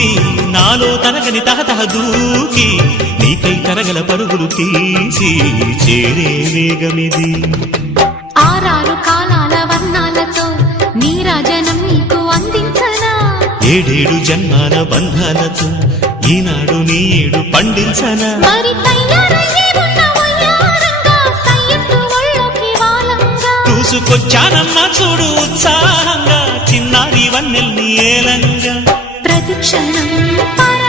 చూసి నాలో తరగని తహతహ దూకి నీకై తరగల పరుగులు తీసి చేరే వేగమిది. ఆరారు కాలాల వర్ణాలతో నీరాజనం నీకు అందించనా, ఏడేడు జన్మాల బంధాలతో ఈనాడు నీ ఏడు పండించనా. మరి తయారయ్యే ఉన్న వయ్యారంగా సయ్యత్తు ఒళ్ళోకి వాలంగా చూసుకొచ్చానమ్మా చూడు ఉత్సాహంగా చిన్నారి వన్నెల్ని ఏలంగా. ప్రతిక్షణం